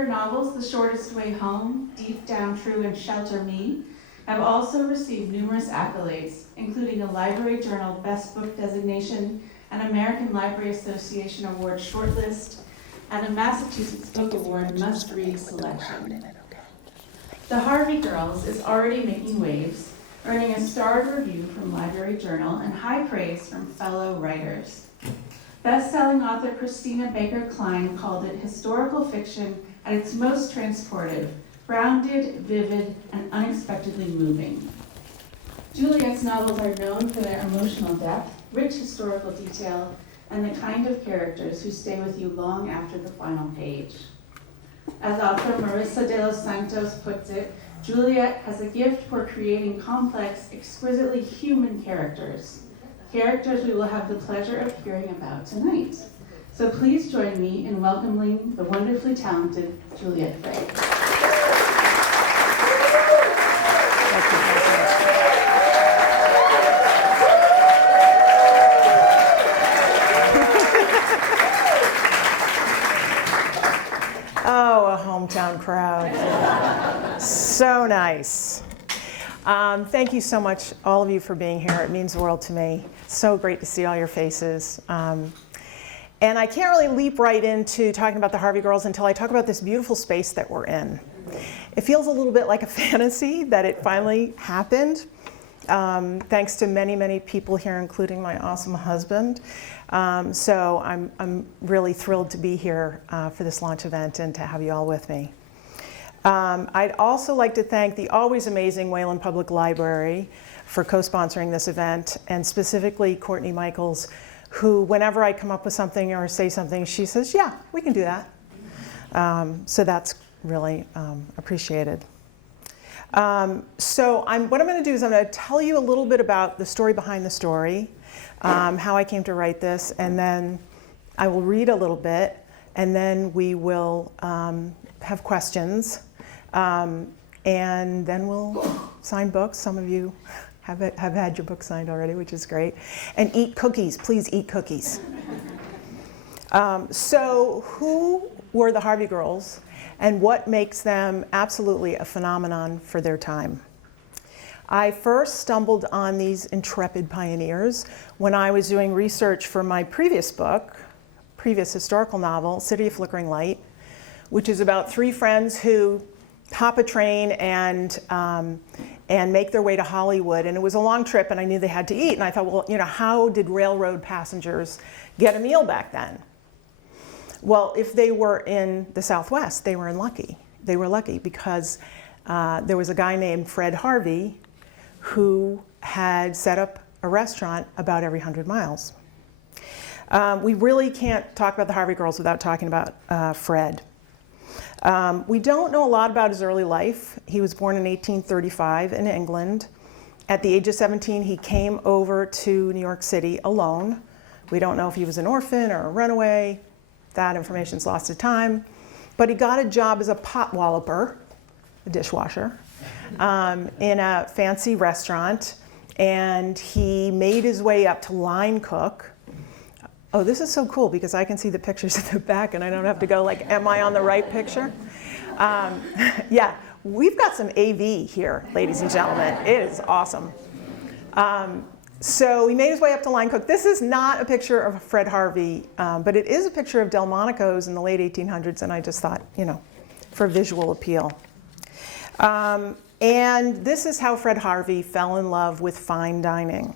earlier novels, The Shortest Way Home, Deep Down True, and Shelter Me, have also received numerous accolades, including a Library Journal Best Book designation, an American Library Association Award shortlist, and a Massachusetts Book Award must-read selection. The Harvey Girls is already making waves, earning a starred review from Library Journal and high praise from fellow writers. Best-selling author Kristina Baker-Klein called it historical fiction at its most transportive, grounded, vivid, and unexpectedly moving. Juliette's novels are known for their emotional depth, rich historical detail, and the kind of characters who stay with you long after the final page. As author Marissa de los Santos puts it, Juliette has a gift for creating complex, exquisitely human characters. Characters we will have the pleasure of hearing about tonight. So please join me in welcoming the wonderfully talented Juliette Fay. Oh, a hometown crowd. So nice. Thank you so much, all of you, for being here. It means the world to me. So great to see all your faces. And I can't really leap right into talking about the Harvey Girls until I talk about this beautiful space that we're in. It feels a little bit like a fantasy that it finally happened, thanks to many, many people here, including my awesome husband. So I'm really thrilled to be here for this launch event and to have you all with me. I'd also like to thank the always amazing Wayland Public Library for co-sponsoring this event, and specifically Courtney Michaels, who whenever I come up with something or say something, she says, yeah, we can do that. So that's really appreciated. What I'm going to do is I'm going to tell you a little bit about the story behind the story, how I came to write this, and then I will read a little bit, and then we will have questions, and then we'll sign books. Some of you have had your book signed already, which is great. And eat cookies. Please eat cookies. So who were the Harvey Girls, and what makes them absolutely a phenomenon for their time? I first stumbled on these intrepid pioneers when I was doing research for my previous historical novel, City of Flickering Light, which is about three friends who hop a train and make their way to Hollywood. And it was a long trip, and I knew they had to eat. And I thought, well, how did railroad passengers get a meal back then? Well, if they were in the Southwest, they were lucky. They were lucky because there was a guy named Fred Harvey who had set up a restaurant about every 100 miles. We really can't talk about the Harvey Girls without talking about Fred. We don't know a lot about his early life. He was born in 1835 in England. At the age of 17, he came over to New York City alone. We don't know if he was an orphan or a runaway. That information's lost to time. But he got a job as a pot walloper, a dishwasher, in a fancy restaurant. And he made his way up to line cook. Oh, this is so cool because I can see the pictures at the back and I don't have to go like, am I on the right picture? Yeah, we've got some AV here, ladies and gentlemen. It is awesome. So he made his way up to line cook. This is not a picture of Fred Harvey, but it is a picture of Delmonico's in the late 1800s, and I just thought, for visual appeal. And this is how Fred Harvey fell in love with fine dining.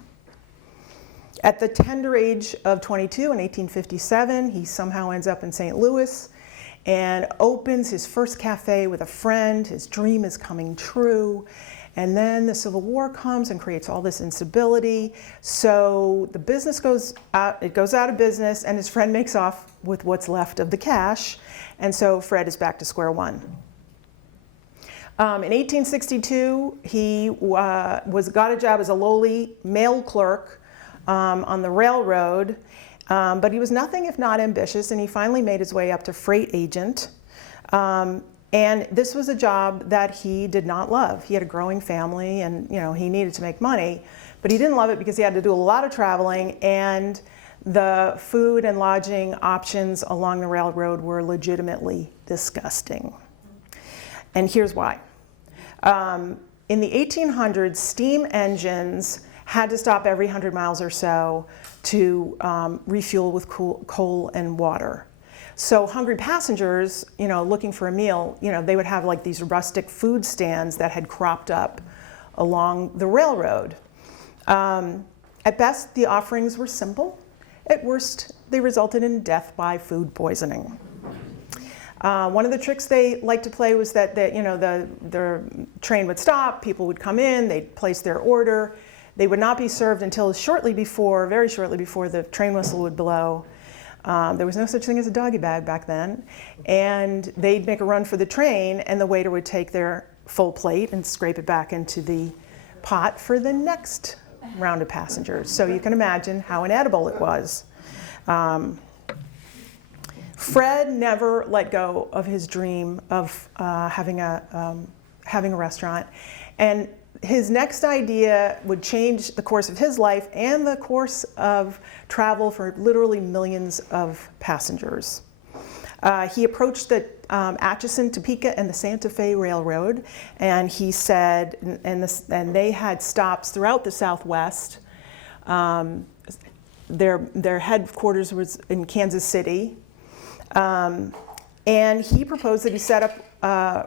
At the tender age of 22 in 1857, he somehow ends up in St. Louis and opens his first cafe with a friend. His dream is coming true. And then the Civil War comes and creates all this instability. So the business goes out of business, and his friend makes off with what's left of the cash. And so Fred is back to square one. In 1862, he got a job as a lowly mail clerk on the railroad, but he was nothing if not ambitious, and he finally made his way up to freight agent. And this was a job that he did not love. He had a growing family, and he needed to make money, but he didn't love it because he had to do a lot of traveling, and the food and lodging options along the railroad were legitimately disgusting. And here's why. In the 1800s, steam engines had to stop every 100 miles or so to refuel with coal and water. So hungry passengers, looking for a meal, they would have like these rustic food stands that had cropped up along the railroad. At best, the offerings were simple. At worst, they resulted in death by food poisoning. One of the tricks they liked to play was that the train would stop, people would come in, they'd place their order. They would not be served until very shortly before the train whistle would blow. There was no such thing as a doggy bag back then. And they'd make a run for the train, and the waiter would take their full plate and scrape it back into the pot for the next round of passengers. So you can imagine how inedible it was. Fred never let go of his dream of having a restaurant. And his next idea would change the course of his life and the course of travel for literally millions of passengers. He approached the Atchison, Topeka, and the Santa Fe Railroad, and he said, and they had stops throughout the Southwest. Their headquarters was in Kansas City, and he proposed that he set up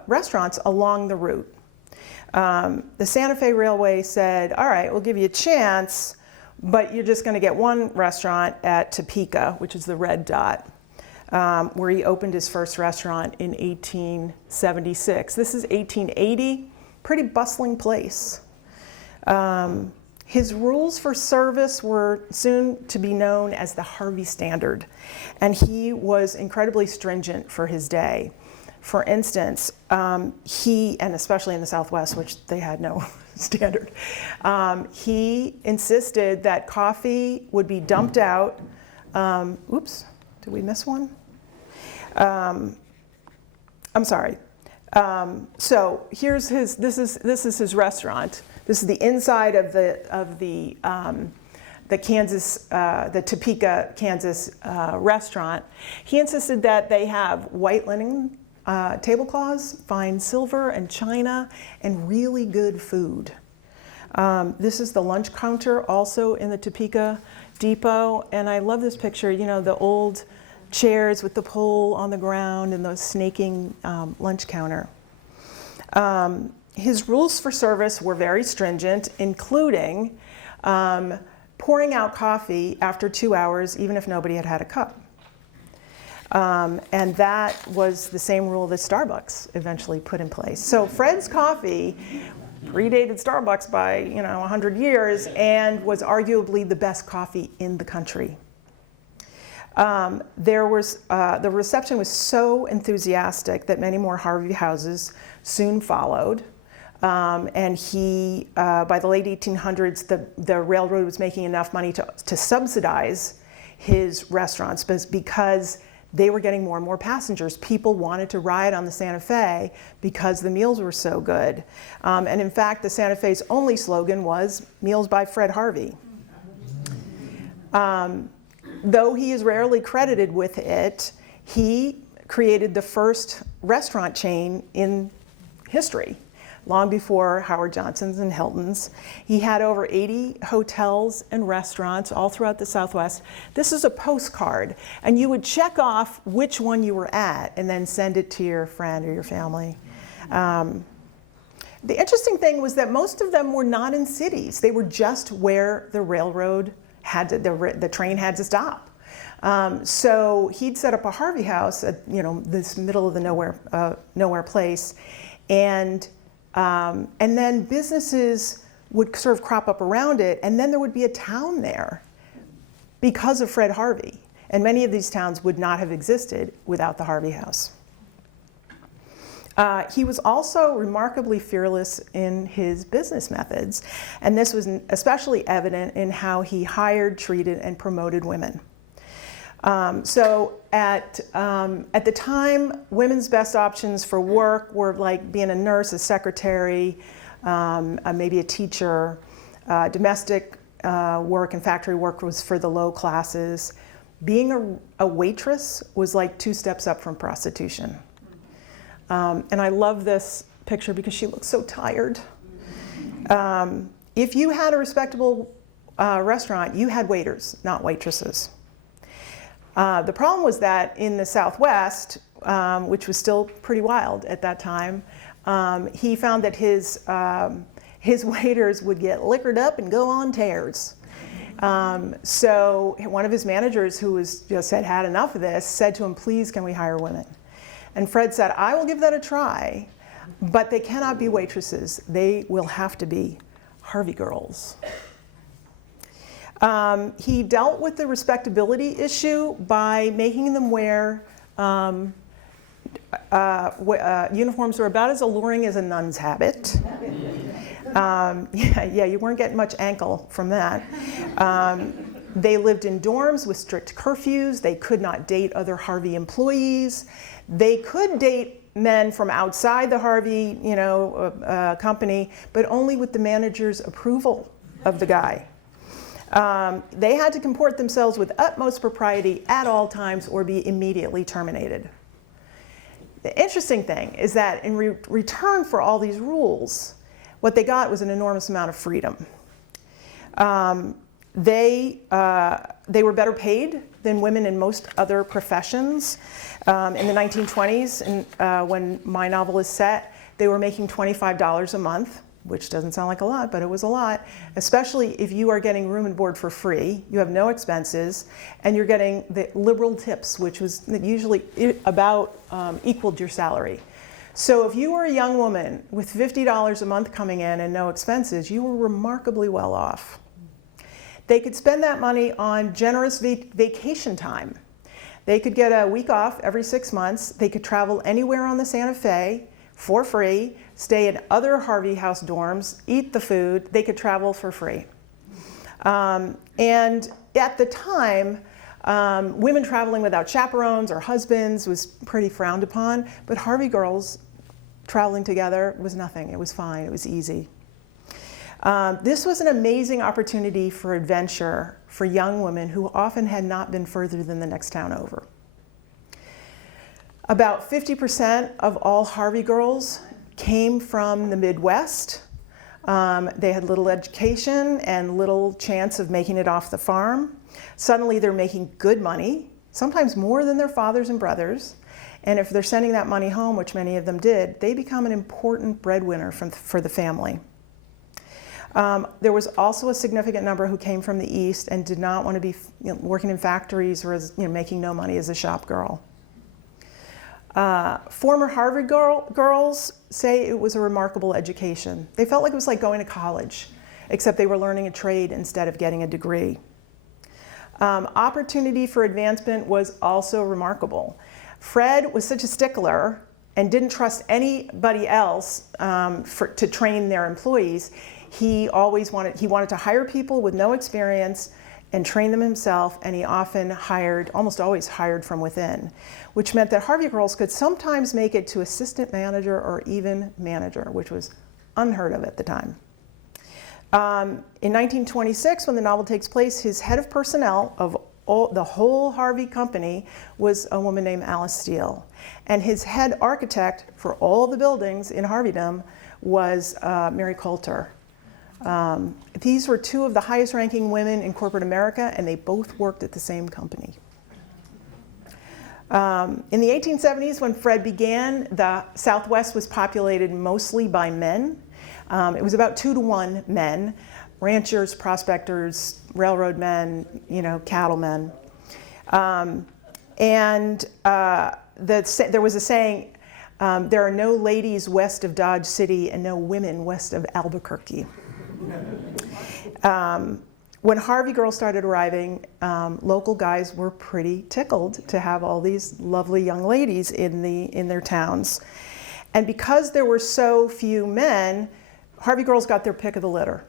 restaurants along the route. The Santa Fe Railway said, all right, we'll give you a chance, but you're just going to get one restaurant at Topeka, which is the red dot, where he opened his first restaurant in 1876. This is 1880, pretty bustling place. His rules for service were soon to be known as the Harvey Standard, and he was incredibly stringent for his day. For instance, he, and especially in the Southwest, which they had no standard, he insisted that coffee would be dumped out. Oops, did we miss one? I'm sorry. So here's this is his restaurant. This is the inside of the Topeka, Kansas restaurant. He insisted that they have white linen tablecloths, fine silver and china, and really good food. This is the lunch counter also in the Topeka Depot, and I love this picture, the old chairs with the pole on the ground and those snaking lunch counter. His rules for service were very stringent, including pouring out coffee after 2 hours, even if nobody had had a cup. And that was the same rule that Starbucks eventually put in place. So Fred's coffee predated Starbucks by 100 years and was arguably the best coffee in the country. The reception was so enthusiastic that many more Harvey houses soon followed. And he, by the late 1800s, the railroad was making enough money to subsidize his restaurants because they were getting more and more passengers. People wanted to ride on the Santa Fe because the meals were so good. And in fact, the Santa Fe's only slogan was "Meals by Fred Harvey." Though he is rarely credited with it, he created the first restaurant chain in history, long before Howard Johnson's and Hilton's. He had over 80 hotels and restaurants all throughout the Southwest. This is a postcard, and you would check off which one you were at and then send it to your friend or your family. The interesting thing was that most of them were not in cities. They were just where the railroad had to, the train had to stop. So he'd set up a Harvey house at this middle of the nowhere place, and then businesses would sort of crop up around it, and then there would be a town there because of Fred Harvey. And many of these towns would not have existed without the Harvey House. He was also remarkably fearless in his business methods, and this was especially evident in how he hired, treated, and promoted women. So at the time, women's best options for work were like being a nurse, a secretary, maybe a teacher, domestic work and factory work was for the low classes. Being a waitress was like 2 steps up from prostitution. And I love this picture because she looks so tired. If you had a respectable restaurant, you had waiters, not waitresses. The problem was that in the Southwest, which was still pretty wild at that time, he found that his waiters would get liquored up and go on tears. So one of his managers, who was just had enough of this, said to him, "Please, can we hire women?" And Fred said, "I will give that a try, but they cannot be waitresses. They will have to be Harvey Girls." He dealt with the respectability issue by making them wear uniforms were about as alluring as a nun's habit. Yeah, you weren't getting much ankle from that. They lived in dorms with strict curfews. They could not date other Harvey employees. They could date men from outside the Harvey, company, but only with the manager's approval of the guy. They had to comport themselves with utmost propriety at all times or be immediately terminated. The interesting thing is that in return for all these rules, what they got was an enormous amount of freedom. They were better paid than women in most other professions. In the 1920s, when my novel is set, they were making $25 a month, which doesn't sound like a lot, but it was a lot, especially if you are getting room and board for free, you have no expenses, and you're getting the liberal tips, which was usually about equaled your salary. So if you were a young woman with $50 a month coming in and no expenses, you were remarkably well off. They could spend that money on generous vacation time. They could get a week off every 6 months. They could travel anywhere on the Santa Fe for free, stay in other Harvey House dorms, eat the food. They could travel for free. And at the time, women traveling without chaperones or husbands was pretty frowned upon, but Harvey Girls traveling together was nothing. It was fine. It was easy. This was an amazing opportunity for adventure for young women who often had not been further than the next town over. About 50% of all Harvey Girls came from the Midwest. They had little education and little chance of making it off the farm. Suddenly they're making good money, sometimes more than their fathers and brothers. And if they're sending that money home, which many of them did, they become an important breadwinner for the family. There was also a significant number who came from the East and did not want to be working in factories or making no money as a shop girl. Former Harvard girls say it was a remarkable education. They felt like it was like going to college, except they were learning a trade instead of getting a degree. Opportunity for advancement was also remarkable. Fred was such a stickler and didn't trust anybody else to train their employees. He wanted to hire people with no experience and train them himself, and he almost always hired from within, which meant that Harvey Girls could sometimes make it to assistant manager or even manager, which was unheard of at the time. In 1926, when the novel takes place, his head of personnel of the whole Harvey company was a woman named Alice Steele, and his head architect for all the buildings in Harveydom was Mary Coulter. These were 2 of the highest ranking women in corporate America, and they both worked at the same company. In the 1870s, when Fred began, the Southwest was populated mostly by men. It was about 2-to-1 men, ranchers, prospectors, railroad men, cattlemen. There was a saying, there are no ladies west of Dodge City and no women west of Albuquerque. When Harvey Girls started arriving, local guys were pretty tickled to have all these lovely young ladies in their towns. And because there were so few men, Harvey Girls got their pick of the litter.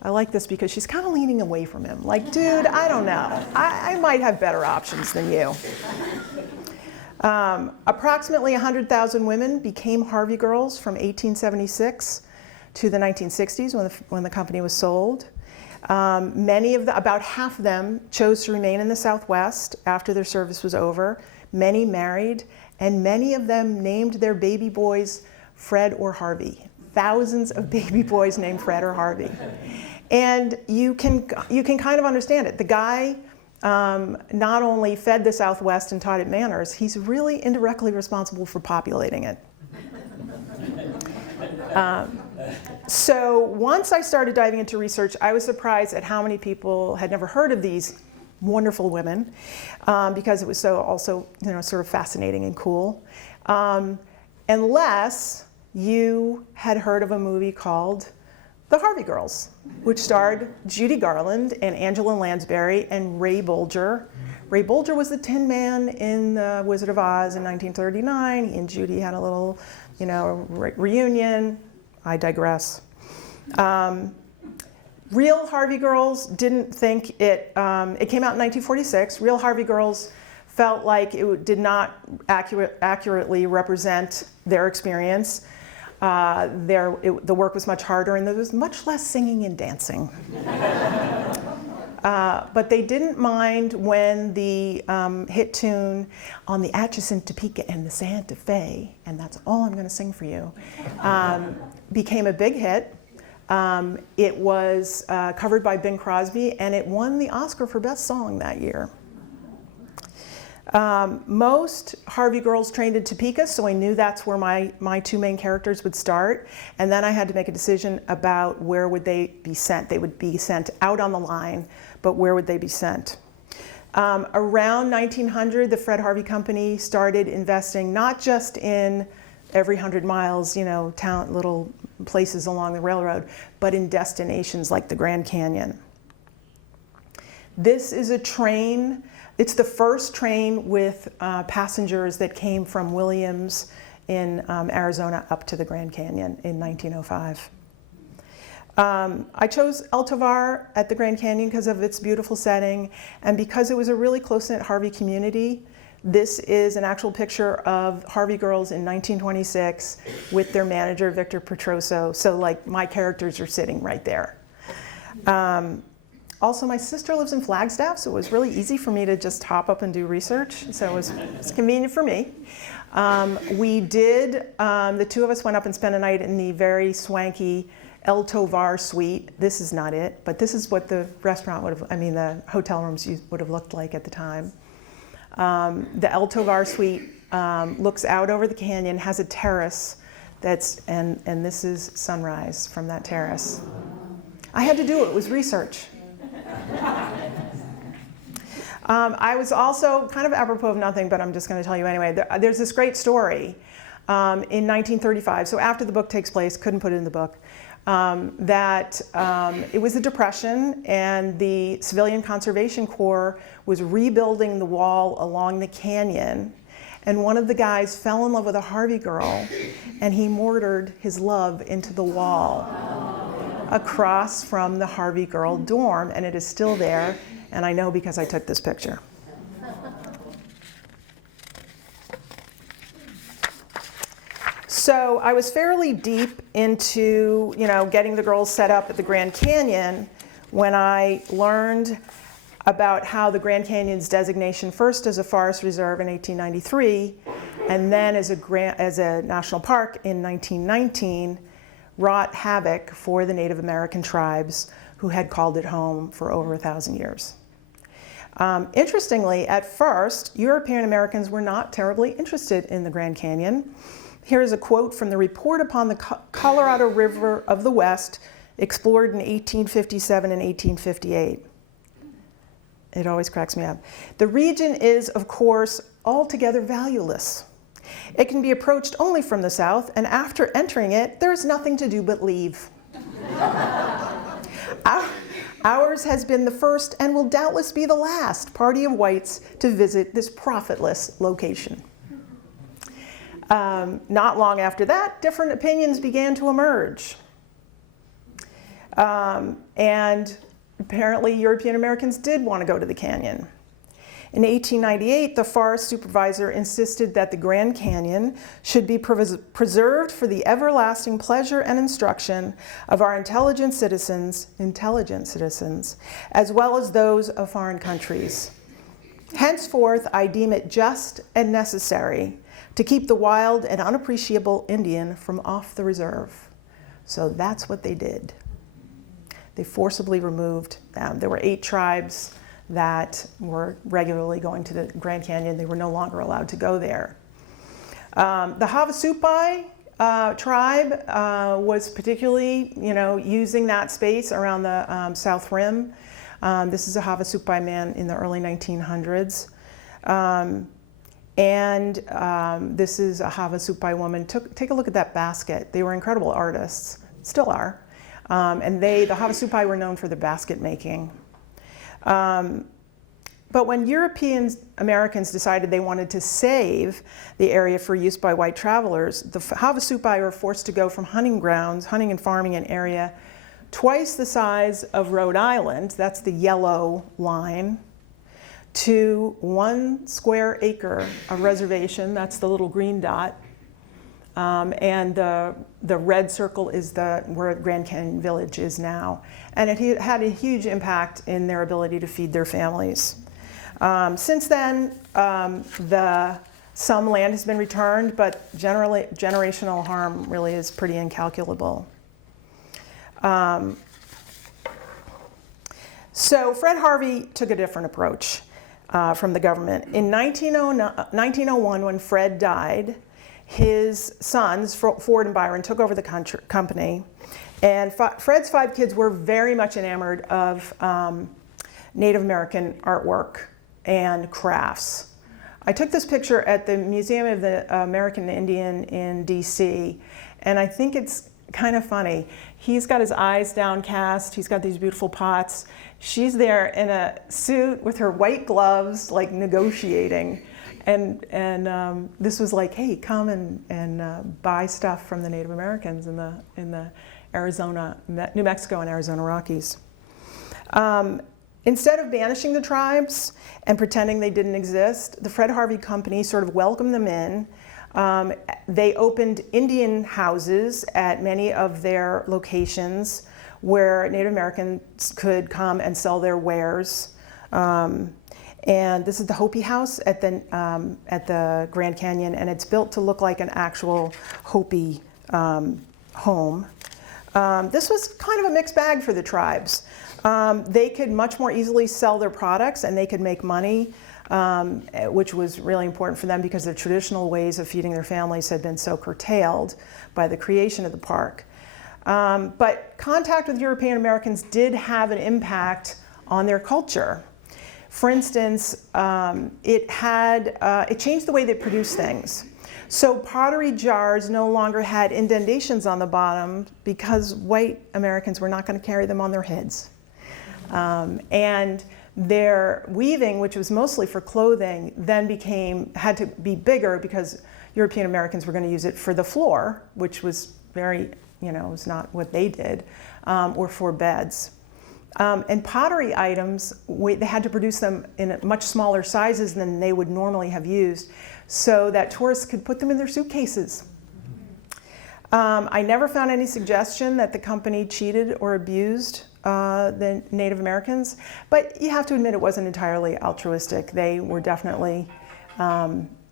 I like this because she's kind of leaning away from him. Like, dude, I don't know. I might have better options than you. Approximately 100,000 women became Harvey Girls from 1876 to the 1960s when the company was sold. About half of them chose to remain in the Southwest after their service was over. Many married, and many of them named their baby boys Fred or Harvey. Thousands of baby boys named Fred or Harvey. And you can kind of understand it. The guy not only fed the Southwest and taught it manners, he's really indirectly responsible for populating it. So once I started diving into research, I was surprised at how many people had never heard of these wonderful women, because it was so also, sort of fascinating and cool. Unless you had heard of a movie called The Harvey Girls, which starred Judy Garland and Angela Lansbury and Ray Bolger. Ray Bolger was the Tin Man in The Wizard of Oz in 1939. He and Judy had a little, reunion. I digress. Real Harvey Girls didn't think it came out in 1946. Real Harvey Girls felt like it did not accurately represent their experience. The work was much harder, and there was much less singing and dancing. But they didn't mind when the hit tune On the Atchison, Topeka, and the Santa Fe, and that's all I'm going to sing for you, became a big hit. It was covered by Bing Crosby, and it won the Oscar for Best Song that year. Most Harvey Girls trained in Topeka, so I knew that's where my two main characters would start. And then I had to make a decision about where would they be sent. They would be sent out on the line, but where would they be sent? Around 1900, the Fred Harvey Company started investing not just in every 100 miles, little places along the railroad, but in destinations like the Grand Canyon. This is a train. It's the first train with passengers that came from Williams in Arizona up to the Grand Canyon in 1905. I chose El Tovar at the Grand Canyon because of its beautiful setting and because it was a really close-knit Harvey community. This is an actual picture of Harvey Girls in 1926 with their manager, Victor Petroso. So my characters are sitting right there. Also, my sister lives in Flagstaff, so it was really easy for me to just hop up and do research. So it was convenient for me. The two of us went up and spent a night in the very swanky El Tovar suite. This is not it, but this is what the the hotel rooms would have looked like at the time. The El Tovar suite looks out over the canyon, has a terrace and this is sunrise from that terrace. I had to do it was research. I was also kind of apropos of nothing, but I'm just going to tell you anyway. There's this great story in 1935, so after the book takes place, couldn't put it in the book, that it was the Depression and the Civilian Conservation Corps was rebuilding the wall along the canyon, and one of the guys fell in love with a Harvey girl, and he mortared his love into the wall across from the Harvey Girl dorm, and it is still there, and I know because I took this picture. So I was fairly deep into, getting the girls set up at the Grand Canyon when I learned about how the Grand Canyon's designation, first as a forest reserve in 1893, and then as a national park in 1919, wrought havoc for the Native American tribes who had called it home for over 1,000 years. Interestingly, at first, European Americans were not terribly interested in the Grand Canyon. Here is a quote from the Report upon the Colorado River of the West, explored in 1857 and 1858. It always cracks me up. The region is, of course, altogether valueless. It can be approached only from the south, and after entering it, there is nothing to do but leave. Ours has been the first and will doubtless be the last party of whites to visit this profitless location. Not long after that, different opinions began to emerge. And apparently European Americans did want to go to the canyon. In 1898, the forest supervisor insisted that the Grand Canyon should be preserved for the everlasting pleasure and instruction of our intelligent citizens, as well as those of foreign countries. Henceforth, I deem it just and necessary to keep the wild and unappreciable Indian from off the reserve. So that's what they did. They forcibly removed them. There were 8 tribes that were regularly going to the Grand Canyon. They were no longer allowed to go there. The Havasupai tribe was particularly, using that space around the South Rim. This is a Havasupai man in the early 1900s. This is a Havasupai woman. Take a look at that basket. They were incredible artists, still are. The Havasupai were known for their basket making. But when Americans decided they wanted to save the area for use by white travelers, the Havasupai were forced to go from hunting grounds, hunting and farming an area twice the size of Rhode Island, that's the yellow line, to 1 square acre of reservation, that's the little green dot, and the red circle is where Grand Canyon Village is now. And it had a huge impact in their ability to feed their families. Since then, some land has been returned, but generally, generational harm really is pretty incalculable. So Fred Harvey took a different approach from the government. In 1901, when Fred died, his sons, Ford and Byron, took over the company. And Fred's 5 kids were very much enamored of Native American artwork and crafts. I took this picture at the Museum of the American Indian in DC, and I think it's kind of funny. He's got his eyes downcast, he's got these beautiful pots. She's there in a suit with her white gloves, like negotiating. And this was like, hey, come and buy stuff from the Native Americans in the Arizona, New Mexico and Arizona Rockies. Instead of banishing the tribes and pretending they didn't exist, the Fred Harvey Company sort of welcomed them in. They opened Indian houses at many of their locations where Native Americans could come and sell their wares. And this is the Hopi House at the Grand Canyon, and it's built to look like an actual Hopi home. This was kind of a mixed bag for the tribes. They could much more easily sell their products and they could make money, which was really important for them because their traditional ways of feeding their families had been so curtailed by the creation of the park. But contact with European Americans did have an impact on their culture. For instance, it changed the way they produced things. So pottery jars no longer had indentations on the bottom because white Americans were not going to carry them on their heads. And their weaving, which was mostly for clothing, then had to be bigger because European Americans were going to use it for the floor, which was was not what they did, or for beds. And pottery items, they had to produce them in much smaller sizes than they would normally have used so that tourists could put them in their suitcases. I never found any suggestion that the company cheated or abused the Native Americans, but you have to admit it wasn't entirely altruistic. They were definitely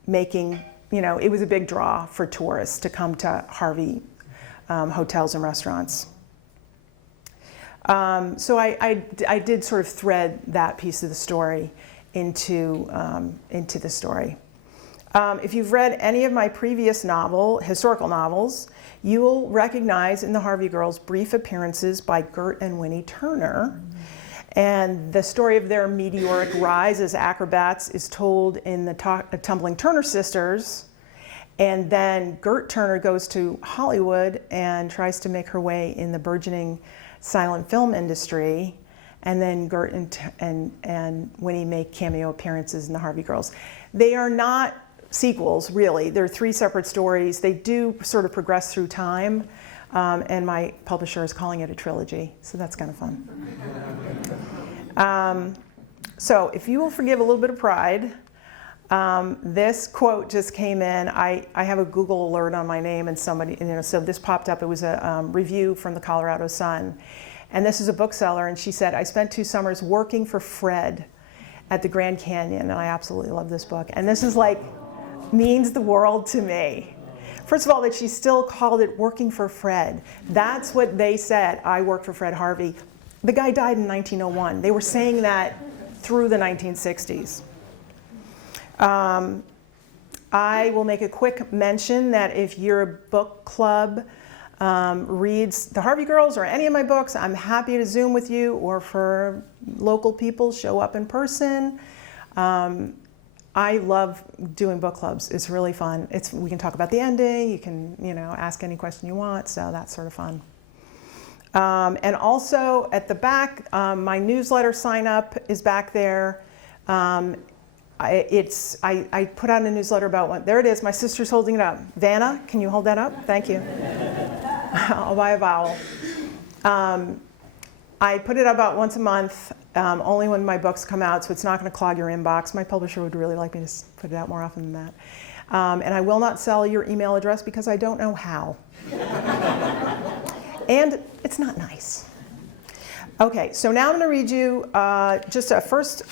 making, it was a big draw for tourists to come to Harvey hotels and restaurants. So I did sort of thread that piece of the story into the story. If you've read any of my previous historical novels, you will recognize in the Harvey Girls brief appearances by Gert and Winnie Turner. And the story of their meteoric rise as acrobats is told in the Tumbling Turner Sisters. And then Gert Turner goes to Hollywood and tries to make her way in the burgeoning silent film industry. And then Gert and Winnie make cameo appearances in the Harvey Girls. They are not sequels, really. They're 3 separate stories. They do sort of progress through time, and my publisher is calling it a trilogy, so that's kind of fun. So if you will forgive a little bit of pride, this quote just came in. I have a Google alert on my name, and somebody, so this popped up. It was a review from the Colorado Sun. And this is a bookseller, and she said, I spent 2 summers working for Fred at the Grand Canyon, and I absolutely love this book. And this is like, means the world to me. First of all, that she still called it working for Fred. That's what they said. I work for Fred Harvey. The guy died in 1901. They were saying that through the 1960s. I will make a quick mention that if your book club reads the Harvey Girls or any of my books, I'm happy to Zoom with you, or for local people, show up in person. I love doing book clubs. It's really fun. We can talk about the ending. You can, ask any question you want. So that's sort of fun. And also at the back, my newsletter sign up is back there. I put out a newsletter about one. There it is. My sister's holding it up. Vanna, can you hold that up? Thank you. I'll buy a vowel. I put it up about once a month, only when my books come out, so it's not going to clog your inbox. My publisher would really like me to put it out more often than that. And I will not sell your email address because I don't know how. And it's not nice. Okay, so now I'm going to read you just a first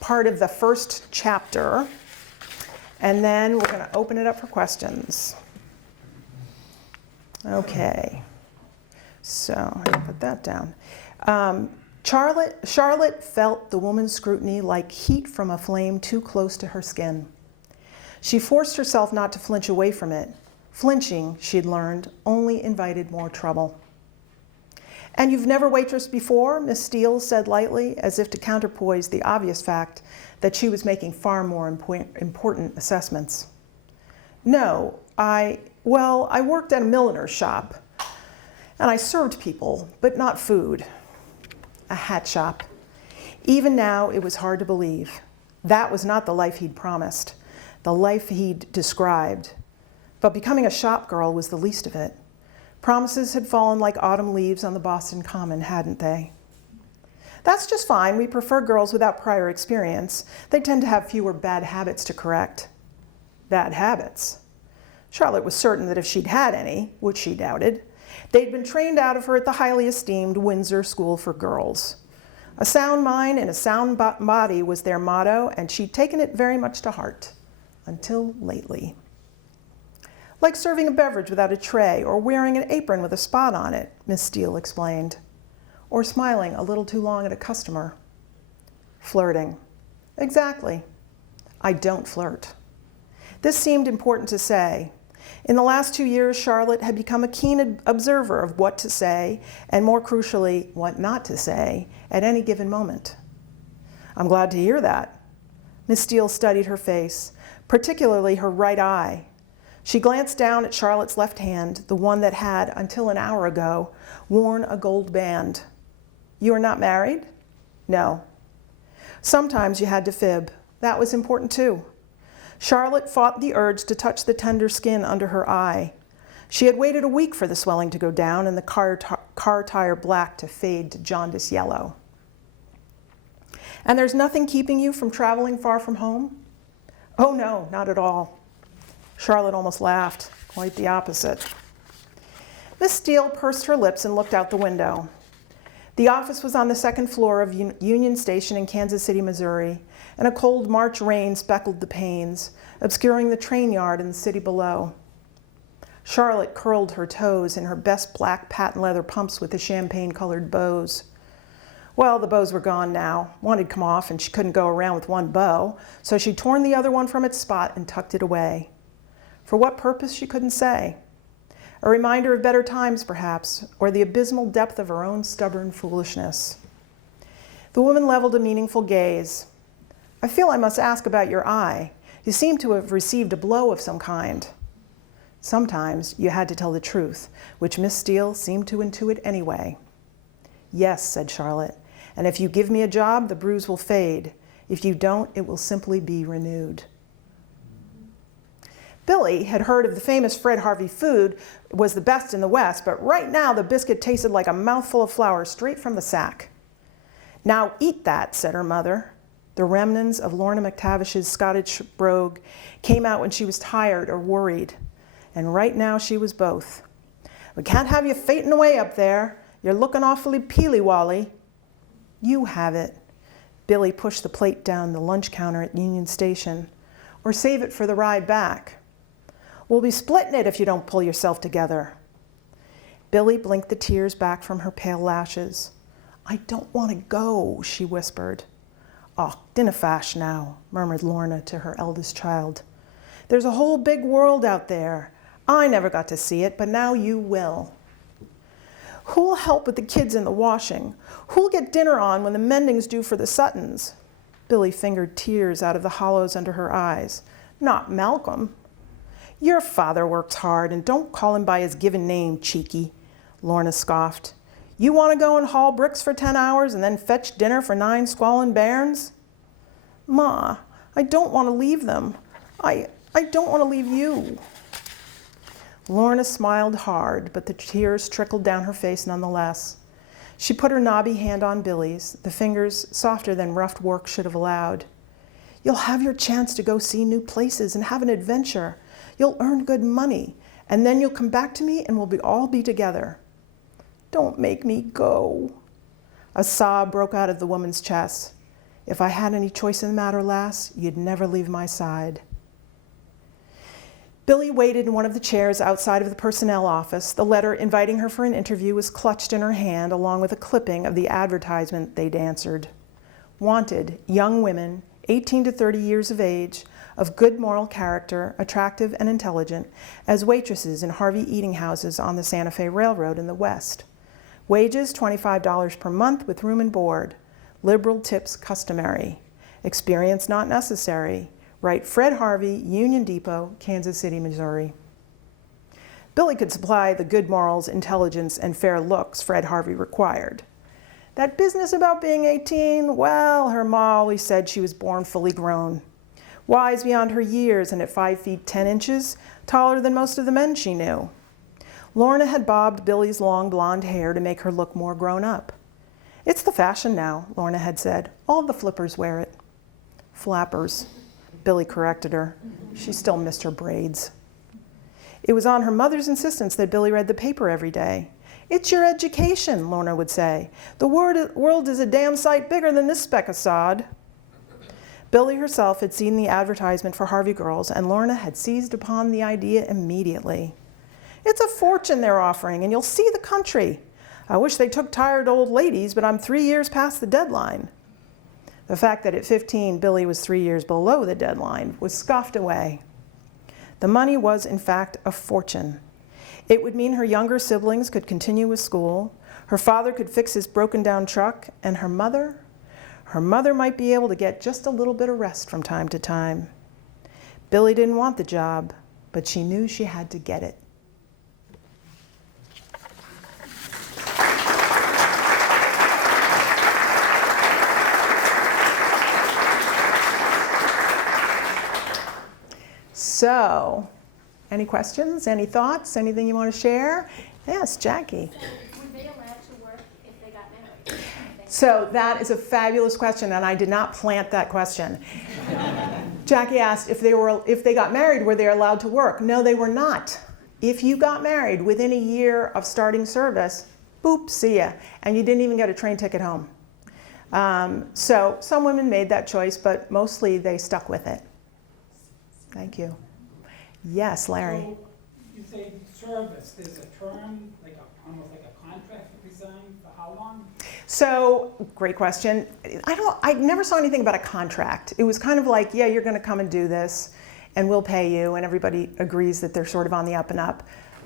part of the first chapter, and then we're going to open it up for questions. Okay, so I'm going to put that down. Charlotte felt the woman's scrutiny like heat from a flame too close to her skin. She forced herself not to flinch away from it. Flinching, she'd learned, only invited more trouble. And you've never waitressed before, Miss Steele said lightly, as if to counterpoise the obvious fact that she was making far more important assessments. No, I worked at a milliner's shop, and I served people, but not food. A hat shop. Even now, it was hard to believe. That was not the life he'd promised, the life he'd described. But becoming a shop girl was the least of it. Promises had fallen like autumn leaves on the Boston Common, hadn't they? That's just fine. We prefer girls without prior experience. They tend to have fewer bad habits to correct. Bad habits? Charlotte was certain that if she'd had any, which she doubted, they'd been trained out of her at the highly esteemed Windsor School for Girls. A sound mind and a sound body was their motto, and she'd taken it very much to heart, until lately. Like serving a beverage without a tray, or wearing an apron with a spot on it, Miss Steele explained. Or smiling a little too long at a customer. Flirting. Exactly. I don't flirt. This seemed important to say. In the last 2 years, Charlotte had become a keen observer of what to say, and more crucially, what not to say, at any given moment. I'm glad to hear that. Miss Steele studied her face, particularly her right eye. She glanced down at Charlotte's left hand, the one that had, until an hour ago, worn a gold band. You are not married? No. Sometimes you had to fib. That was important too. Charlotte fought the urge to touch the tender skin under her eye. She had waited a week for the swelling to go down and the car tire black to fade to jaundice yellow. And there's nothing keeping you from traveling far from home? Oh no, not at all. Charlotte almost laughed, quite the opposite. Miss Steele pursed her lips and looked out the window. The office was on the second floor of Union Station in Kansas City, Missouri, and a cold March rain speckled the panes, obscuring the train yard and the city below. Charlotte curled her toes in her best black patent leather pumps with the champagne-colored bows. Well, the bows were gone now. One had come off and she couldn't go around with one bow, so she'd torn the other one from its spot and tucked it away. For what purpose, she couldn't say. A reminder of better times, perhaps, or the abysmal depth of her own stubborn foolishness. The woman leveled a meaningful gaze. I feel I must ask about your eye. You seem to have received a blow of some kind. Sometimes you had to tell the truth, which Miss Steele seemed to intuit anyway. Yes, said Charlotte, and if you give me a job, the bruise will fade. If you don't, it will simply be renewed. Billy had heard of the famous Fred Harvey food was the best in the West, but right now the biscuit tasted like a mouthful of flour straight from the sack. Now eat that, said her mother. The remnants of Lorna MacTavish's Scottish brogue came out when she was tired or worried. And right now she was both. We can't have you fainting away up there. You're looking awfully peely-wally. You have it. Billy pushed the plate down the lunch counter at Union Station. Or save it for the ride back. We'll be splitting it if you don't pull yourself together. Billy blinked the tears back from her pale lashes. I don't want to go, she whispered. Oh, dinna fash now, murmured Lorna to her eldest child. There's a whole big world out there. I never got to see it, but now you will. Who'll help with the kids in the washing? Who'll get dinner on when the mending's due for the Suttons? Billy fingered tears out of the hollows under her eyes. Not Malcolm. Your father works hard, and don't call him by his given name, cheeky, Lorna scoffed. You want to go and haul bricks for 10 hours and then fetch dinner for 9 squalling bairns? Ma, I don't want to leave them. I don't want to leave you. Lorna smiled hard, but the tears trickled down her face nonetheless. She put her knobby hand on Billy's, the fingers softer than rough work should have allowed. You'll have your chance to go see new places and have an adventure. You'll earn good money, and then you'll come back to me and we'll all be together. Don't make me go. A sob broke out of the woman's chest. If I had any choice in the matter, lass, you'd never leave my side. Billy waited in one of the chairs outside of the personnel office. The letter inviting her for an interview was clutched in her hand, along with a clipping of the advertisement they'd answered. Wanted, young women, 18 to 30 years of age, of good moral character, attractive and intelligent, as waitresses in Harvey eating houses on the Santa Fe Railroad in the West. Wages $25 per month with room and board. Liberal tips customary. Experience not necessary. Write Fred Harvey, Union Depot, Kansas City, Missouri. Billy could supply the good morals, intelligence, and fair looks Fred Harvey required. That business about being 18, well, her ma always said she was born fully grown. Wise beyond her years and at 5 feet 10 inches, taller than most of the men she knew. Lorna had bobbed Billy's long blonde hair to make her look more grown up. It's the fashion now, Lorna had said. All the flippers wear it. Flappers, Billy corrected her. She still missed her braids. It was on her mother's insistence that Billy read the paper every day. It's your education, Lorna would say. The world is a damn sight bigger than this speck of sod. Billy herself had seen the advertisement for Harvey Girls, and Lorna had seized upon the idea immediately. It's a fortune they're offering, and you'll see the country. I wish they took tired old ladies, but I'm 3 years past the deadline. The fact that at 15, Billy was 3 years below the deadline was scoffed away. The money was, in fact, a fortune. It would mean her younger siblings could continue with school, her father could fix his broken-down truck, and her mother might be able to get just a little bit of rest from time to time. Billy didn't want the job, but she knew she had to get it. So, any questions, any thoughts, anything you want to share? Yes, Jackie. Were they allowed to work if they got married? So that is a fabulous question, and I did not plant that question. Jackie asked if they got married, were they allowed to work? No, they were not. If you got married within a year of starting service, boop, see ya, and you didn't even get a train ticket home. So some women made that choice, but mostly they stuck with it. Thank you. Yes, Larry. So you say service, there's a term, almost like a contract to resign, for how long? So, great question. I never saw anything about a contract. It was kind of like, yeah, you're going to come and do this, and we'll pay you, and everybody agrees that they're sort of on the up and up.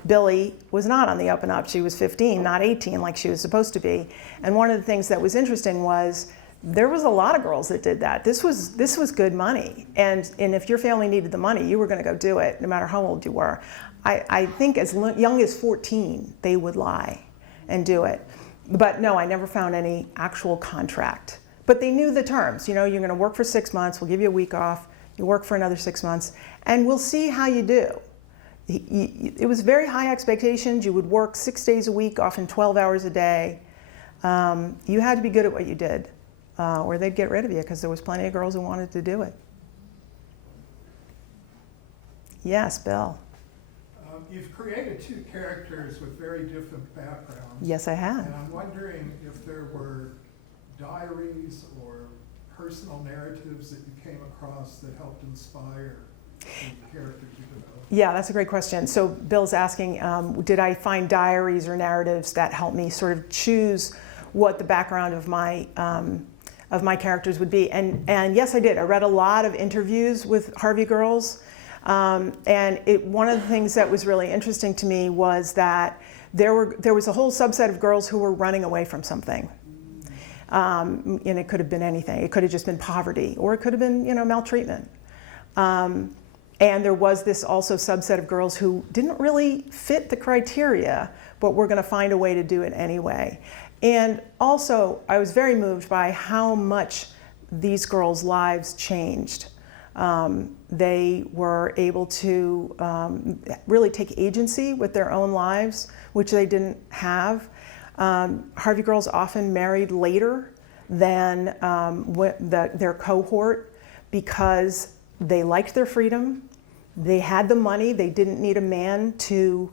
Billy was not on the up and up. She was 15, not 18 like she was supposed to be. And one of the things that was interesting was there was a lot of girls that did that. This was good money. And if your family needed the money, you were going to go do it, no matter how old you were. I think as young as 14, they would lie and do it. But no, I never found any actual contract. But they knew the terms. You know, you're going to work for 6 months. We'll give you a week off. You work for another 6 months. And we'll see how you do. It was very high expectations. You would work 6 days a week, often 12 hours a day. You had to be good at what you did. or they'd get rid of you because there was plenty of girls who wanted to do it. Yes, Bill. You've created two characters with very different backgrounds. Yes, I have. And I'm wondering if there were diaries or personal narratives that you came across that helped inspire the characters you developed. Yeah, that's a great question. So Bill's asking, did I find diaries or narratives that helped me sort of choose what the background of my characters would be? And yes, I did. I read a lot of interviews with Harvey Girls. And one of the things that was really interesting to me was that there was a whole subset of girls who were running away from something. And it could have been anything. It could have just been poverty, or it could have been, maltreatment. And there was this also subset of girls who didn't really fit the criteria, but were going to find a way to do it anyway. And also, I was very moved by how much these girls' lives changed. They were able to really take agency with their own lives, which they didn't have. Harvey Girls often married later than their cohort because they liked their freedom. They had the money. They didn't need a man to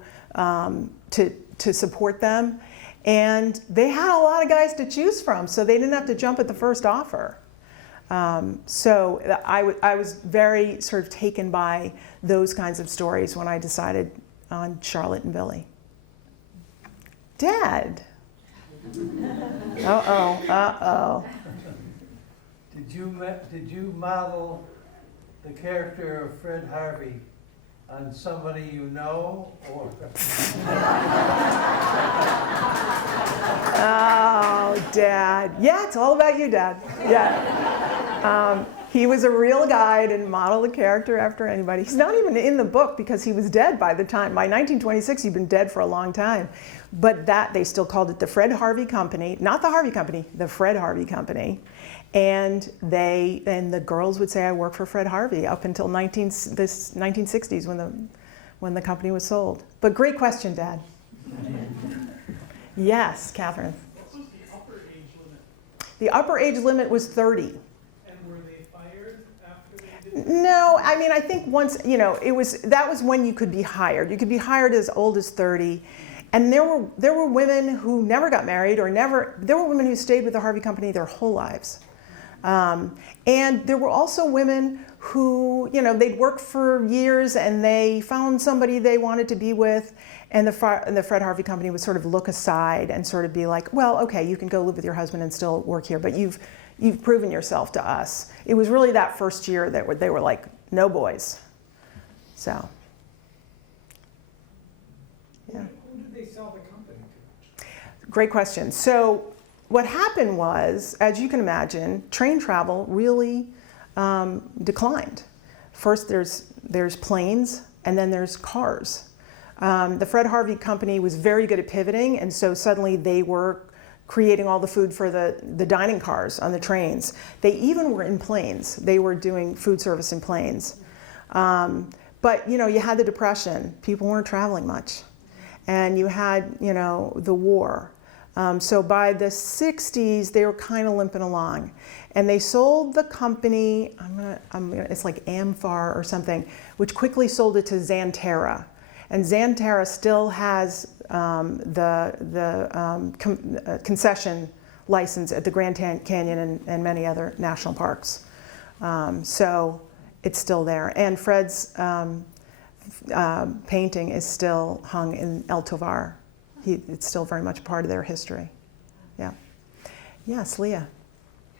support them. And they had a lot of guys to choose from, so they didn't have to jump at the first offer. So I was very sort of taken by those kinds of stories when I decided on Charlotte and Billie. Dad. Uh-oh. Did you model the character of Fred Harvey on somebody you know, or? Oh, Dad. Yeah, it's all about you, Dad. Yeah. He was a real guy. I didn't model the character after anybody. He's not even in the book because he was dead by the time. By 1926, he'd been dead for a long time. But they still called it the Fred Harvey Company. Not the Harvey Company, the Fred Harvey Company. And the girls would say, I work for Fred Harvey up until the 1960s when the company was sold. But great question, Dad. Yes, Catherine. What was the upper age limit? The upper age limit was 30. And were they fired after they did? No, I mean, I think once, that was when you could be hired. You could be hired as old as 30. And there were women who never got married there were women who stayed with the Harvey Company their whole lives. And there were also women who, they'd worked for years and they found somebody they wanted to be with, and the Fred Harvey Company would sort of look aside and sort of be like, well, okay, you can go live with your husband and still work here, but you've proven yourself to us. It was really that first year that they were like, no boys. So, yeah. Who did they sell the company to? Great question. So what happened was, as you can imagine, train travel really declined. First there's planes, and then there's cars. The Fred Harvey Company was very good at pivoting, and so suddenly they were creating all the food for the dining cars on the trains. They even were in planes. They were doing food service in planes. But you had the Depression. People weren't traveling much. And you had, the war. So by the 60s, they were kind of limping along. And they sold the company, it's like Amphar or something, which quickly sold it to Xanterra. And Xanterra still has the concession license at the Grand Canyon and many other national parks. So it's still there. And Fred's painting is still hung in El Tovar. It's still very much part of their history. Yeah. Yes, Leah.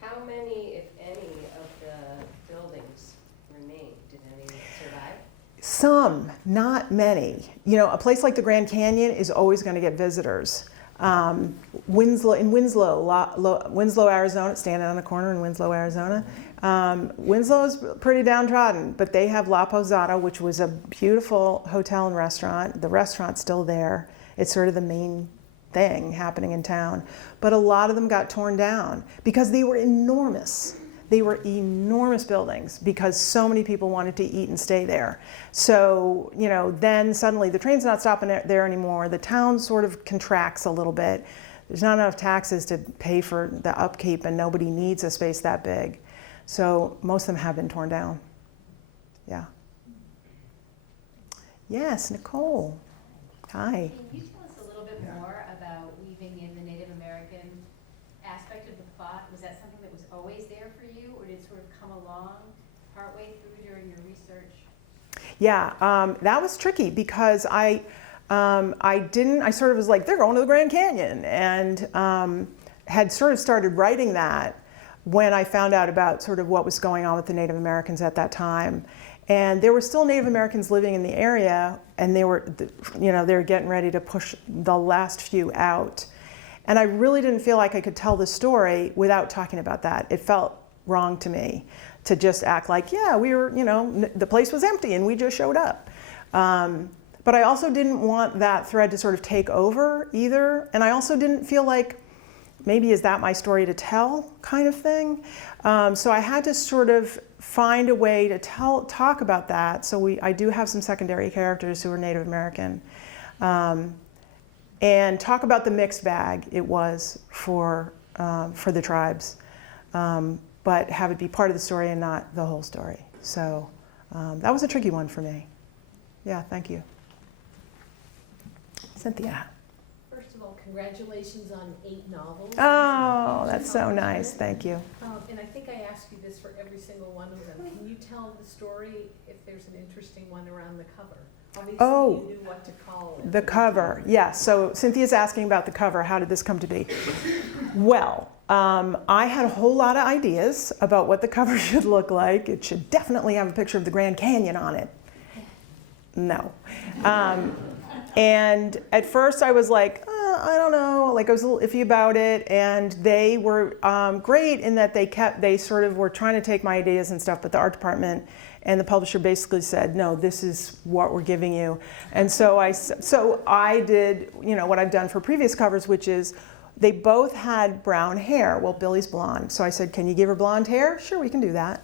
How many, if any, of the buildings remain? Did any survive? Some, not many. A place like the Grand Canyon is always going to get visitors. Winslow, Arizona, standing on a corner in Winslow, Arizona. Winslow is pretty downtrodden, but they have La Posada, which was a beautiful hotel and restaurant. The restaurant's still there. It's sort of the main thing happening in town. But a lot of them got torn down because they were enormous. They were enormous buildings because so many people wanted to eat and stay there. So, then suddenly the train's not stopping there anymore. The town sort of contracts a little bit. there's not enough taxes to pay for the upkeep, and nobody needs a space that big. So most of them have been torn down. Yeah. Yes, Nicole. Hi. Can you tell us a little bit more about weaving in the Native American aspect of the plot? Was that something that was always there for you, or did it sort of come along partway through during your research? Yeah, that was tricky because I sort of was like, they're going to the Grand Canyon, and had sort of started writing that when I found out about sort of what was going on with the Native Americans at that time. And there were still Native Americans living in the area, and they were getting ready to push the last few out. And I really didn't feel like I could tell the story without talking about that. It felt wrong to me to just act like, yeah, we were, the place was empty and we just showed up. But I also didn't want that thread to sort of take over either. And I also didn't feel like, maybe is that my story to tell kind of thing. So I had to sort of find a way to talk about that. So I do have some secondary characters who are Native American. And talk about the mixed bag it was for the tribes. But have it be part of the story and not the whole story. So that was a tricky one for me. Yeah, thank you. Cynthia. First of all, congratulations on 8 novels. Oh, that's so nice. Thank you. And I think I asked you this for every single one of them. Can you tell the story if there's an interesting one around the cover? Obviously, you knew what to call it. The cover. Yeah, so Cynthia's asking about the cover. How did this come to be? Well, I had a whole lot of ideas about what the cover should look like. It should definitely have a picture of the Grand Canyon on it. No. And at first I was like, I don't know, like I was a little iffy about it, and they were great in that they sort of were trying to take my ideas and stuff, but the art department and the publisher basically said, no, this is what we're giving you. And so I did, what I've done for previous covers, which is they both had brown hair. Well, Billy's blonde. So I said, can you give her blonde hair? Sure, we can do that.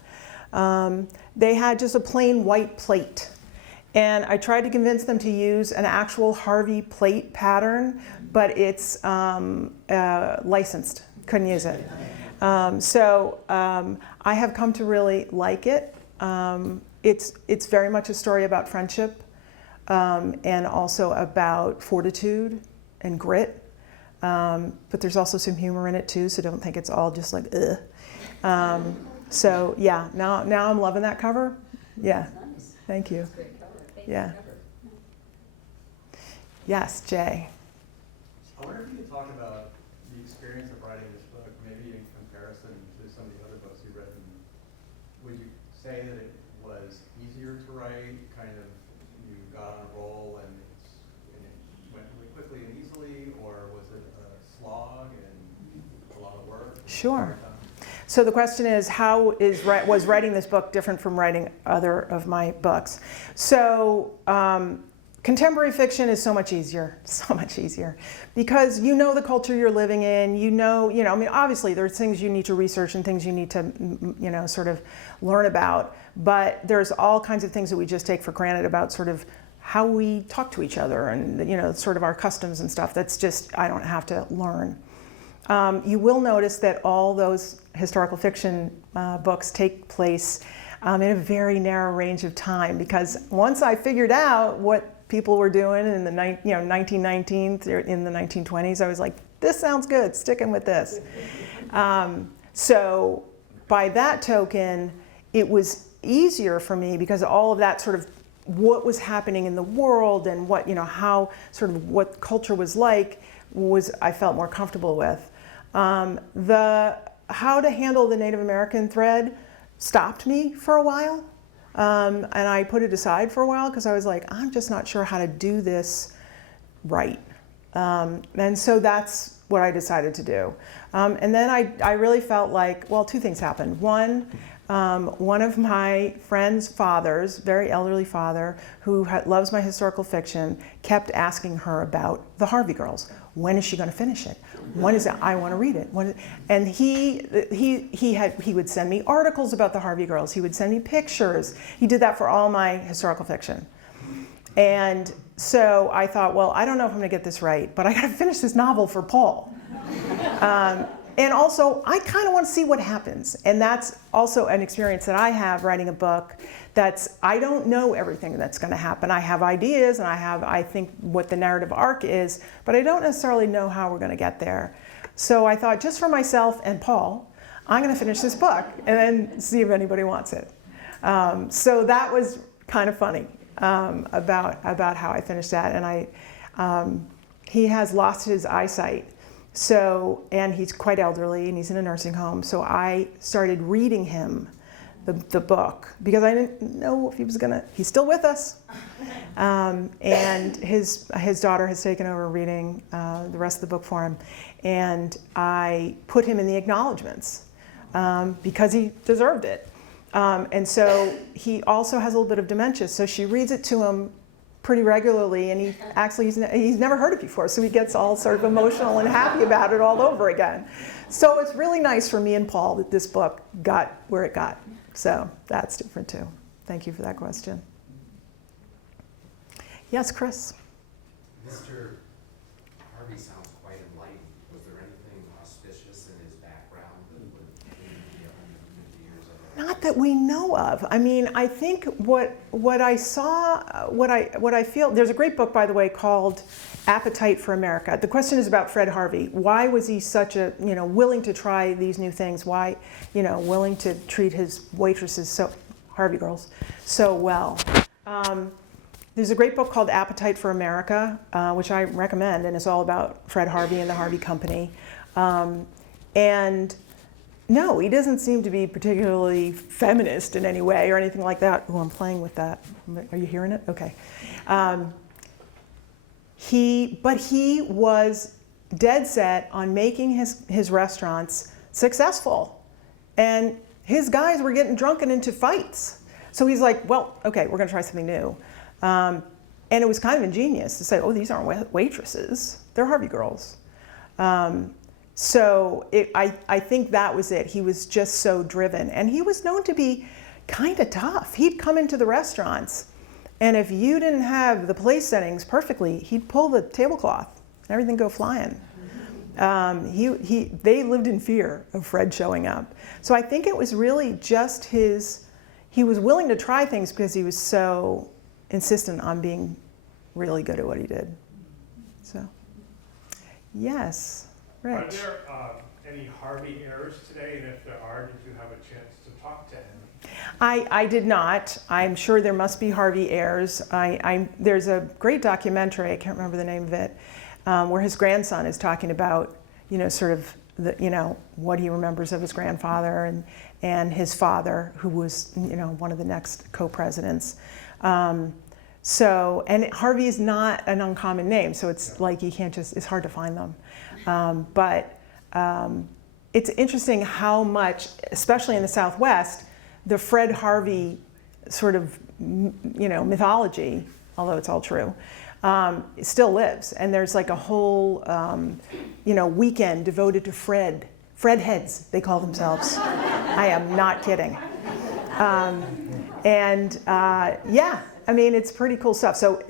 They had just a plain white plate. And I tried to convince them to use an actual Harvey plate pattern, but it's licensed, couldn't use it. So I have come to really like it. It's very much a story about friendship and also about fortitude and grit. But there's also some humor in it too, so don't think it's all just like, ugh. So yeah, now I'm loving that cover. Yeah, thank you. Yeah. Yes, Jay. I wonder if you could talk about the experience of writing this book, maybe in comparison to some of the other books you've written. Would you say that it was easier to write, kind of you got on a roll and it went really quickly and easily, or was it a slog and a lot of work? Sure. So the question is, how was writing this book different from writing other of my books? So contemporary fiction is so much easier, because you know the culture you're living in. I mean, obviously there's things you need to research and things you need to, sort of learn about. But there's all kinds of things that we just take for granted about sort of how we talk to each other and sort of our customs and stuff. That's just I don't have to learn. You will notice that all those historical fiction books take place in a very narrow range of time, because once I figured out what people were doing in the 1919 in the 1920s, I was like, this sounds good, sticking with this. So by that token, it was easier for me because all of that sort of what was happening in the world and what how sort of what culture was like I felt more comfortable with. The how to handle the Native American thread stopped me for a while, and I put it aside for a while because I was like, I'm just not sure how to do this right. And so that's what I decided to do. And then I really felt like, well, 2 things happened. One of my friend's fathers, very elderly father, who loves my historical fiction, kept asking her about the Harvey Girls. When is she going to finish it? When is it? I want to read it. And he would send me articles about the Harvey Girls. He would send me pictures. He did that for all my historical fiction. And So I thought, well, I don't know if I'm gonna get this right, but I gotta finish this novel for Paul. And also, I kind of want to see what happens. And that's also an experience that I have writing a book I don't know everything that's going to happen. I have ideas and I think, what the narrative arc is, but I don't necessarily know how we're going to get there. So I thought, just for myself and Paul, I'm going to finish this book and then see if anybody wants it. So that was kind of funny about how I finished that. And he has lost his eyesight. So, and he's quite elderly and he's in a nursing home. So I started reading him the book because I didn't know if he was he's still with us. And his daughter has taken over reading the rest of the book for him. And I put him in the acknowledgments because he deserved it. And so he also has a little bit of dementia. So she reads it to him pretty regularly, and he's never heard it before, so he gets all sort of emotional and happy about it all over again. So it's really nice for me and Paul that this book got where it got. So that's different too. Thank you for that question. Yes, Chris? Mr. Harvey sounds quite enlightened. Was there anything auspicious in his background that would be 150 years ago? Not that we know of. I mean, I think what I saw, what I feel, there's a great book, by the way, called Appetite for America. The question is about Fred Harvey. Why was he such a, willing to try these new things? Why, willing to treat his waitresses, Harvey Girls, so well? There's a great book called Appetite for America, which I recommend, and it's all about Fred Harvey and the Harvey Company. And no, he doesn't seem to be particularly feminist in any way or anything like that. Oh, I'm playing with that. Are you hearing it? Okay. But he was dead set on making his restaurants successful. And his guys were getting drunk and into fights. So he's like, well, okay, we're gonna try something new. And it was kind of ingenious to say, oh, these aren't waitresses, they're Harvey Girls. So I think that was it. He was just so driven. And he was known to be kind of tough. He'd come into the restaurants, and if you didn't have the place settings perfectly, he'd pull the tablecloth and everything go flying. They lived in fear of Fred showing up. So I think it was really just he was willing to try things because he was so insistent on being really good at what he did. So, yes. Rich. Are there any Harvey heirs today? And if there are, did you have a chance to talk to any? I did not. I'm sure there must be Harvey heirs. There's a great documentary, I can't remember the name of it, where his grandson is talking about, sort of what he remembers of his grandfather and his father, who was, one of the next co-presidents. And Harvey is not an uncommon name, so it's like it's hard to find them. But it's interesting how much, especially in the Southwest, the Fred Harvey sort of, mythology, although it's all true, still lives. And there's like a whole, weekend devoted to Fred heads, they call themselves. I am not kidding. Yeah, I mean, it's pretty cool stuff. So,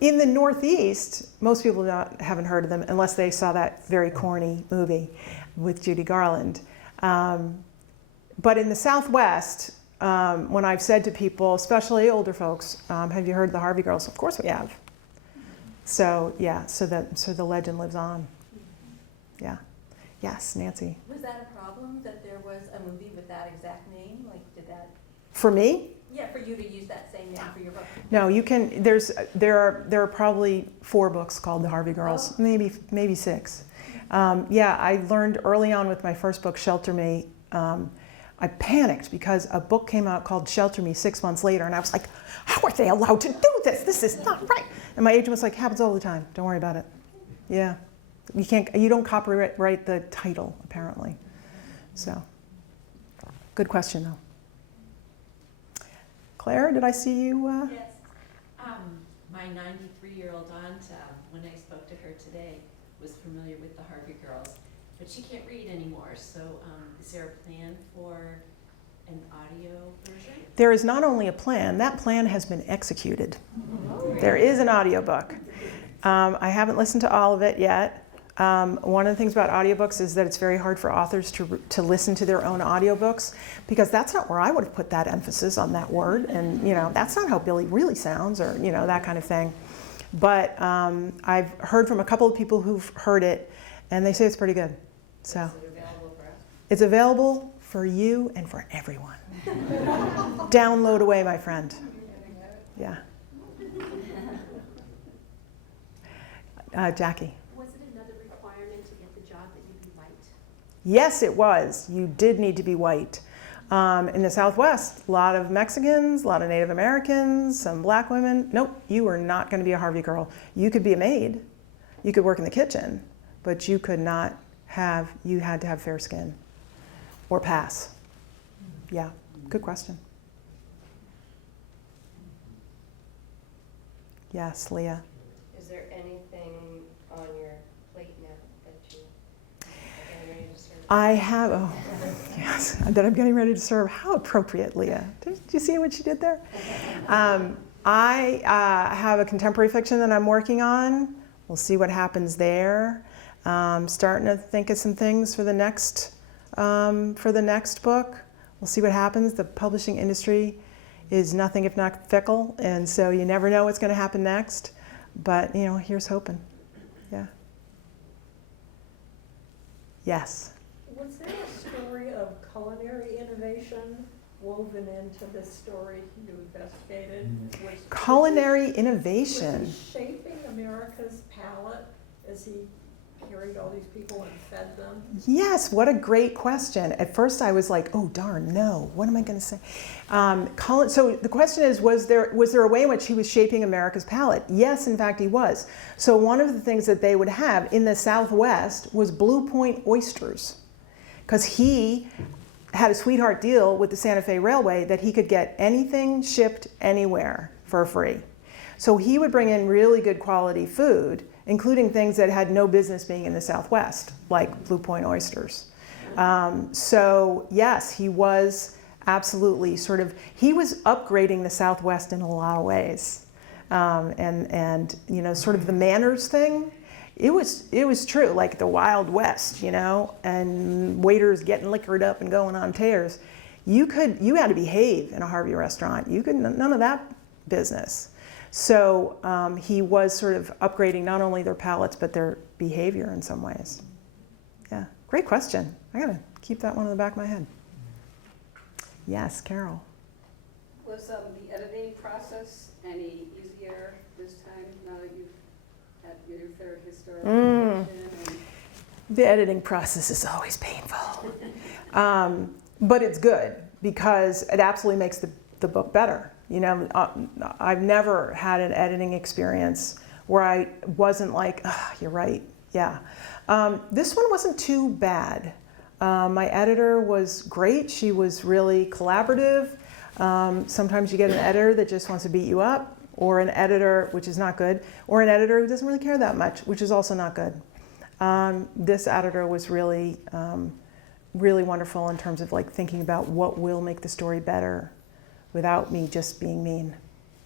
in the Northeast, most people haven't heard of them unless they saw that very corny movie with Judy Garland. But in the Southwest, when I've said to people, especially older folks, have you heard of the Harvey Girls? Of course we have. So yeah, so the legend lives on. Yeah. Yes, Nancy. Was that a problem that there was a movie with that exact name? Like, did that? For me? Yeah, for you to use that same name for your book. No, you can. There are probably 4 books called The Harvey Girls, maybe 6. Yeah, I learned early on with my first book, Shelter Me. I panicked because a book came out called Shelter Me 6 months later, and I was like, how are they allowed to do this? This is not right. And my agent was like, happens all the time. Don't worry about it. Yeah, you don't copyright the title apparently. So, good question though. Claire, did I see you? Yes. My 93-year-old aunt, when I spoke to her today, was familiar with the Harvey Girls, but she can't read anymore. So is there a plan for an audio version? There is not only a plan, that plan has been executed. There is an audiobook. I haven't listened to all of it yet. One of the things about audiobooks is that it's very hard for authors to listen to their own audiobooks, because that's not where I would have put that emphasis on that word, and that's not how Billie really sounds, or that kind of thing. But I've heard from a couple of people who've heard it, and they say it's pretty good. So Is it available for us? it's available for you and for everyone. Download away, my friend. Yeah. Jackie. Was it another requirement to get the job that you be white? Yes, it was. You did need to be white. In the Southwest, a lot of Mexicans, a lot of Native Americans, some black women. Nope, you were not going to be a Harvey girl. You could be a maid. You could work in the kitchen, but you could not have, you had to have fair skin or pass. Yeah, good question. Yes, Leah. Is there anything on your plate now that you are getting ready to serve? I have, oh, yes, that I'm getting ready to serve. How appropriate, Leah. Did you see what she did there? I have a contemporary fiction that I'm working on. We'll see what happens there. Starting to think of some things for the next book. We'll see what happens. The publishing industry is nothing if not fickle, and so you never know what's going to happen next. But, here's hoping. Yeah. Yes. Was there a story of culinary innovation woven into this story you investigated? Culinary innovation. Was he shaping America's palate as he carried all these people and fed them? Yes, what a great question. At first I was like, oh darn, no, what am I going to say? So the question is, was there a way in which he was shaping America's palate? Yes, in fact he was. So one of the things that they would have in the Southwest was Blue Point oysters, because he had a sweetheart deal with the Santa Fe Railway that he could get anything shipped anywhere for free. So he would bring in really good quality food, including things that had no business being in the Southwest, like Blue Point oysters. So yes, he was absolutely he was upgrading the Southwest in a lot of ways. And sort of the manners thing, it was true, like the Wild West, and waiters getting liquored up and going on tears. You had to behave in a Harvey restaurant. You could, none of that business. So he was sort of upgrading not only their palates, but their behavior in some ways. Yeah, great question. I gotta keep that one in the back of my head. Yes, Carol. Was the editing process any easier this time, now that you've had your third historical fiction? The editing process is always painful. But it's good, because it absolutely makes the book better. I've never had an editing experience where I wasn't like, you're right, yeah. This one wasn't too bad. My editor was great. She was really collaborative. Sometimes you get an editor that just wants to beat you up, or an editor, which is not good, or an editor who doesn't really care that much, which is also not good. This editor was really, really wonderful in terms of thinking about what will make the story better, without me just being mean.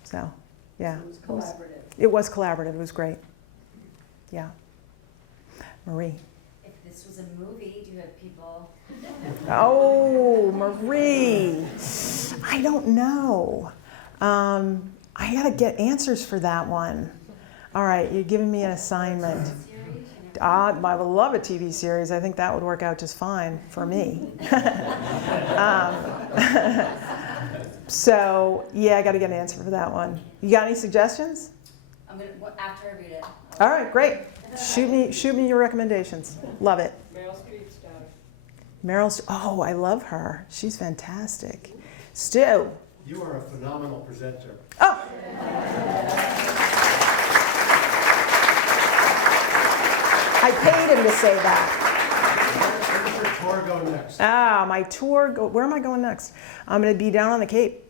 So, yeah. So it was collaborative. It was collaborative. It was great. Yeah. Marie. If this was a movie, do you have people? Oh, Marie. I don't know. I got to get answers for that one. All right, you're giving me an assignment. I would love a TV series. I think that would work out just fine for me. So, yeah, I got to get an answer for that one. You got any suggestions? I'm gonna, after I read it. All right, great. Shoot me your recommendations. Love it. Meryl Streep's daughter. Oh, I love her. She's fantastic. Stu. You are a phenomenal presenter. Oh. I paid him to say that. Where's your tour go next? My tour, where am I going next? I'm going to be down on the Cape.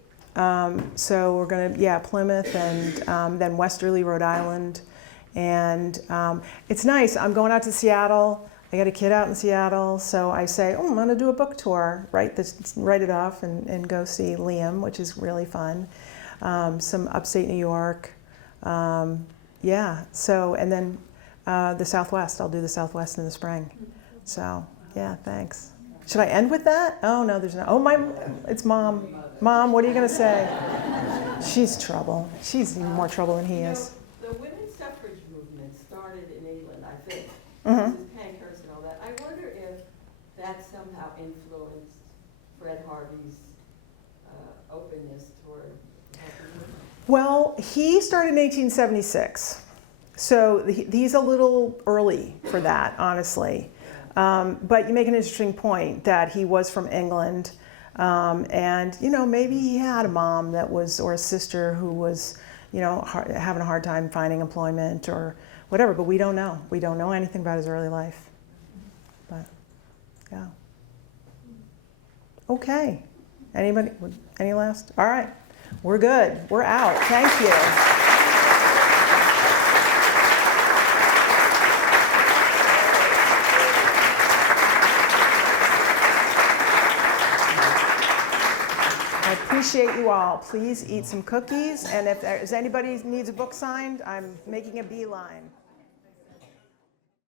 So we're going to, Plymouth and then Westerly, Rhode Island. And it's nice. I'm going out to Seattle I got a kid out in Seattle, so I say, oh, I'm gonna do a book tour, write it off and go see Liam, which is really fun. Some upstate New York. Yeah, so, and then the Southwest, I'll do the Southwest in the spring. So, yeah, thanks. Should I end with that? Oh, no, there's no, it's Mom. Mom, what are you gonna say? She's trouble. She's in more trouble than he is. The women's suffrage movement started in England, I think. Mm-hmm. This is Pankhurst and all that. I wonder if that somehow influenced Fred Harvey's openness toward helping women. Well, he started in 1876, so he's a little early for that, honestly. But you make an interesting point that he was from England, and maybe he had a mom that was, or a sister who was, having a hard time finding employment or whatever. But we don't know. We don't know anything about his early life. But yeah. Okay. Anybody? Any last? All right. We're good. We're out. Thank you. I appreciate you all. Please eat some cookies, and if anybody needs a book signed, I'm making a beeline.